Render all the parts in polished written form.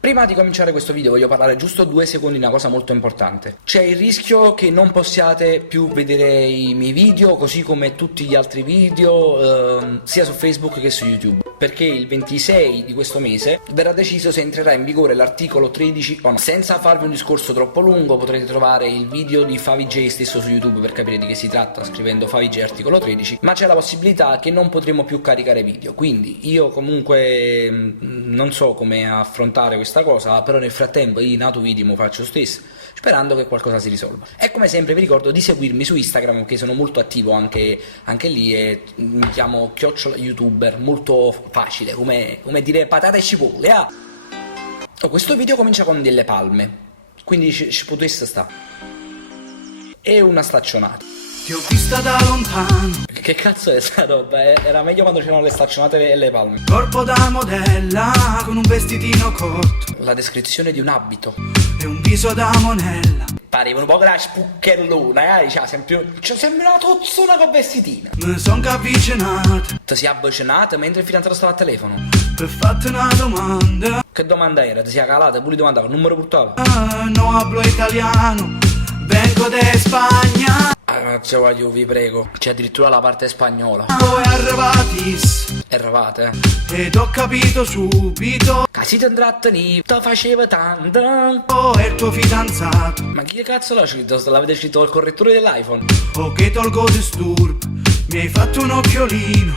Prima di cominciare questo video voglio parlare giusto 2 secondi di una cosa molto importante. C'è il rischio che non possiate più vedere i miei video, così come tutti gli altri video, sia su Facebook che su YouTube, perché il 26 di questo mese verrà deciso se entrerà in vigore l'articolo 13 o no. Senza farvi un discorso troppo lungo, potrete trovare il video di Favij stesso su YouTube per capire di che si tratta scrivendo Favij articolo 13, ma c'è la possibilità che non potremo più caricare video, quindi io comunque non so come affrontare questa cosa, però nel frattempo io nato video lo faccio stesso, sperando che qualcosa si risolva. E come sempre vi ricordo di seguirmi su Instagram, perché sono molto attivo anche lì, e mi chiamo @youtuber, molto facile, come dire patate e cipolle. Questo video comincia con delle palme, quindi ci potesse sta, e una staccionata. Ti ho vista da lontano. Che cazzo è sta roba? Era meglio quando c'erano le staccionate e le palme. Corpo da modella con un vestitino corto La descrizione di un abito. e un viso da monella. Pareva un po' la spuccherlona, c'ha sempre una tozzona con vestitina. Mi son avvicinata Ti si è avvicinata mentre il fidanzato stava al telefono. per farti una domanda. Che domanda era? Ti si è calata? Pure domandava il numero purtroppo. No hablo italiano, vengo da Spagna. Ragazzi, io vi prego. C'è addirittura la parte spagnola. Voi arrivatis Eravate, ed ho capito subito. Che si ti intrattenì, ti faceva tanto. È il tuo fidanzato. Ma chi cazzo l'ha scritto? L'avete scritto al correttore dell'iPhone? Oh che tolgo disturbo. Mi hai fatto un occhiolino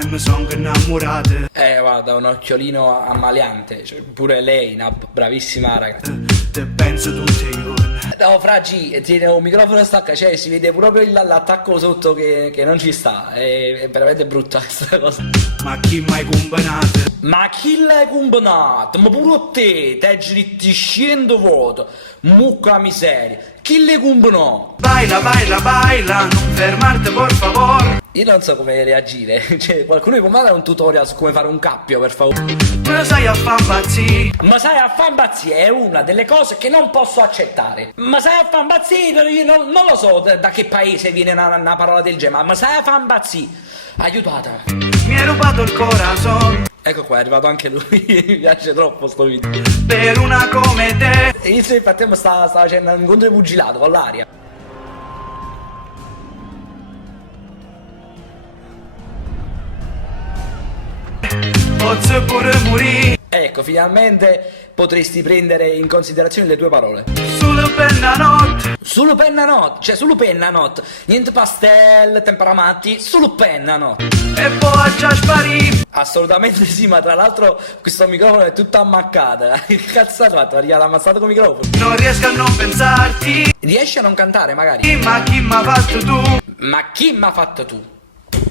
e mi son innamorato. Guarda, un occhiolino ammaliante. Cioè, pure lei, una bravissima ragazza. Te penso tutti i giorni. No, Fragi, tiene un microfono stacca, cioè si vede proprio l'attacco sotto che non ci sta. È veramente brutta questa cosa. Ma chi mai combinato? Ma chi l'hai combinato? Ma pure te giri ti scendo vuoto. Mucca miseria. Chi l'hai combinato? Baila, baila, baila, non fermarti por favor. Io non so come reagire. Cioè, qualcuno mi può mandare un tutorial su come fare un cappio, per favore? Me sai a fan pazzi. Ma sai a fan impazzire è una delle cose che non posso accettare. Ma sai a fan impazzire, io non lo so da che paese viene una parola del genere, ma sai a fan impazzire. Aiutatemi. Mi hai rubato il corazon. Ecco qua, è arrivato anche lui. Mi piace troppo sto video. Per una come te. E io nel frattempo stava facendo un incontro di pugilato con l'aria. Posso pure morire. Ecco, finalmente potresti prendere in considerazione le tue parole. Sulla penna notte. Solo penna notte, cioè solo penna notte. Niente pastel, temperamenti, solo penna notte. E poi già sparì. Assolutamente sì, ma tra l'altro questo microfono è tutto ammaccato. Che cazzo hai fatto? È ammazzato con il microfono. Non riesco a non pensarti. Riesci a non cantare magari? Ma chi m'ha fatto tu? Ma chi m'ha fatto tu?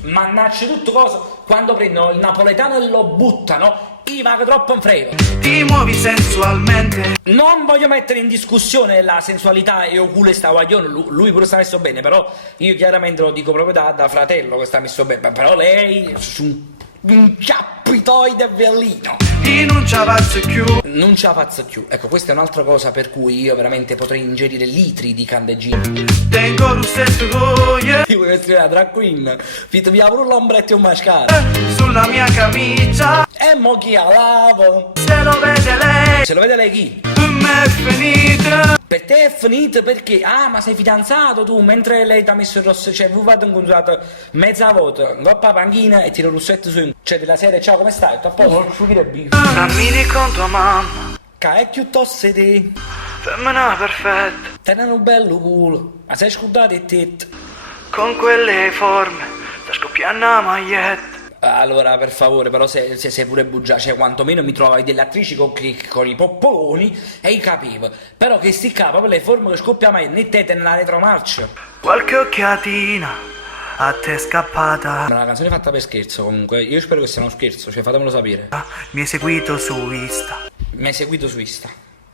Mannaggia tutto cosa? Quando prendono il napoletano e lo buttano, io vado troppo in frego. Ti muovi sensualmente. Non voglio mettere in discussione la sensualità e ocule sta guaglione, lui pure sta messo bene, però io chiaramente lo dico proprio da fratello che sta messo bene, però lei un ciappitoide bellino. Io non ci avanzo più. Non ce la faccio più. Ecco, questa è un'altra cosa per cui io veramente potrei ingerire litri di candeggino. Tengo russetto goie Io voglio essere una drag queen. Fitto via pure l'ombretto e un mascara. sulla mia camicia. E mo chi la lavo? Se lo vede lei, Se lo vede lei chi? per me è finita. Per te è finito perché? Ah, ma sei fidanzato tu, mentre lei ti ha messo il rosso, cioè voi fate incontrato mezza volta, coppa panchina e tira il rossetto su. Cioè della serie, ciao come stai? Tutto a posto? Non ci bif. Cammini con tua mamma, Che è più tosse te? femmina perfetta, Tenere un bello culo, ma sei scudato e te? con quelle forme, sta scoppiando la maglietta. Allora, per favore, però se sei pure bugiato, cioè quantomeno mi trovavi delle attrici con i poppoloni e i capivo. Però che sti qua, proprio le forme che scoppia mai, né te nella retromarcia. Qualche occhiatina a te è scappata. Ma la canzone è fatta per scherzo comunque, io spero che sia uno scherzo, cioè fatemelo sapere. Mi hai seguito su Insta. Mi hai seguito su Insta.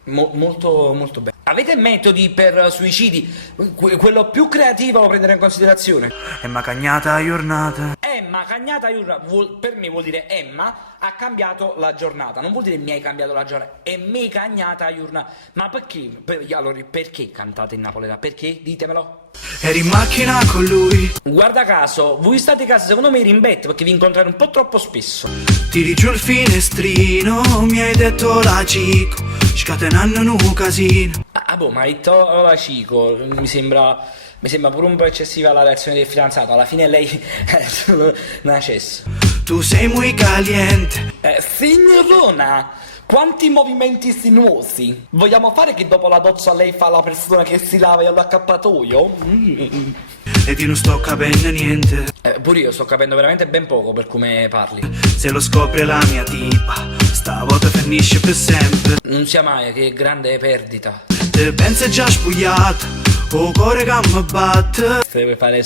Molto molto bene. Avete metodi per suicidi? Quello più creativo lo prenderò in considerazione. E m'ha cagnata la giornata. Emma cagnata giornata per me vuol dire Emma ha cambiato la giornata, non vuol dire mi hai cambiato la giornata, è me cagnata giornata. Ma perché? Allora perché cantate in napoletano? Perché? Ditemelo. Eri in macchina con lui, Guarda caso, voi state a casa secondo me rimbette perché vi incontrate un po' troppo spesso. tiri giù il finestrino, mi hai detto la cico, scatenando un casino. Boh, ma il to la Cico mi sembra pure un po' eccessiva la reazione del fidanzato. Alla fine lei è solo una cesso. Tu sei muy caliente, Signorona, quanti movimenti sinuosi. Vogliamo fare che dopo la doccia lei fa la persona che si lava all'accappatoio? ed io non sto capendo niente. Pure io sto capendo veramente ben poco per come parli. Se lo scopre la mia tipa, stavolta finisce per sempre. Non sia mai, che grande perdita. Te pensi già spugliato, o cuore che mi batte. Se vuoi fare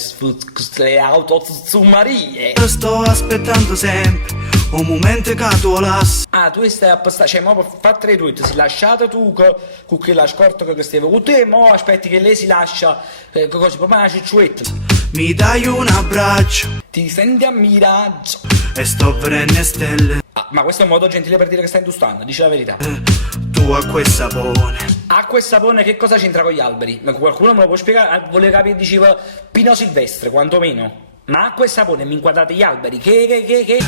le auto submarine. Sto aspettando sempre un momento che tu lassi. Tu stai apposta, cioè mo per fare tutto, si lasciate tu con quella scorta che stai con te, mo aspetti che lei si lascia così, proprio una cicciuetta. Mi dai un abbraccio Ti senti a miraggio. e sto venendo stelle. Ma questo è un modo gentile per dire che stai industando, dici la verità. Tu a quel sapone. Acqua e sapone che cosa c'entra con gli alberi? Ma qualcuno me lo può spiegare? Volevo capire, diceva Pino Silvestre, quantomeno. Ma acqua e sapone mi inquadrate gli alberi? Che?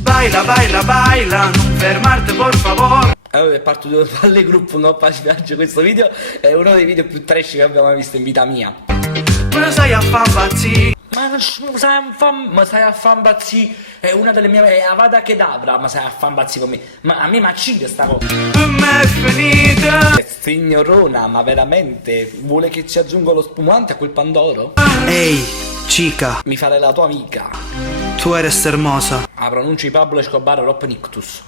Baila, baila, baila, non fermarti por favor. Allora è partito dalle gruppo, non piace questo video, è uno dei video più trash che abbiamo mai visto in vita mia. Me sai a fa impazzire. Ma sai a fa impazzire, è una delle mie, è Avada Kedavra, ma sai a fa impazzire per me. Ma a me m'accide sta cosa. Per me è finita. Signorona, ma veramente vuole che ci aggiunga lo spumante a quel pandoro? Ehi, chica, Mi fare la tua amica. tu eres hermosa. Pronunci Pablo Escobar Rop Nictus.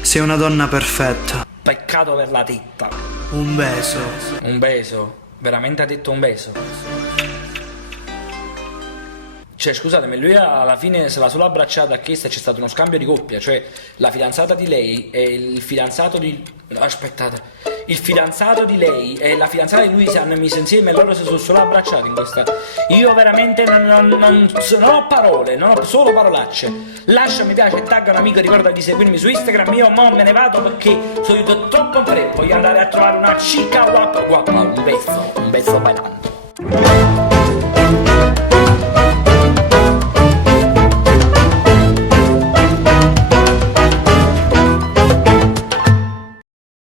Sei una donna perfetta. Peccato per la tetta. Un beso. Un beso? Veramente ha detto un beso? Cioè, scusatemi, lui alla fine se l'ha solo abbracciata a chiesto e c'è stato uno scambio di coppia, cioè la fidanzata di lei e il fidanzato di... Aspettate. Il fidanzato di lei e la fidanzata di lui si hanno messo insieme e loro si sono solo abbracciati in questa... Io veramente non ho parole, non ho solo parolacce. Lascia mi piace, tagga un amico, ricorda di seguirmi su Instagram. Io mo me ne vado perché sono troppo freddo. Voglio andare a trovare una chica guapa. Un beso bailando.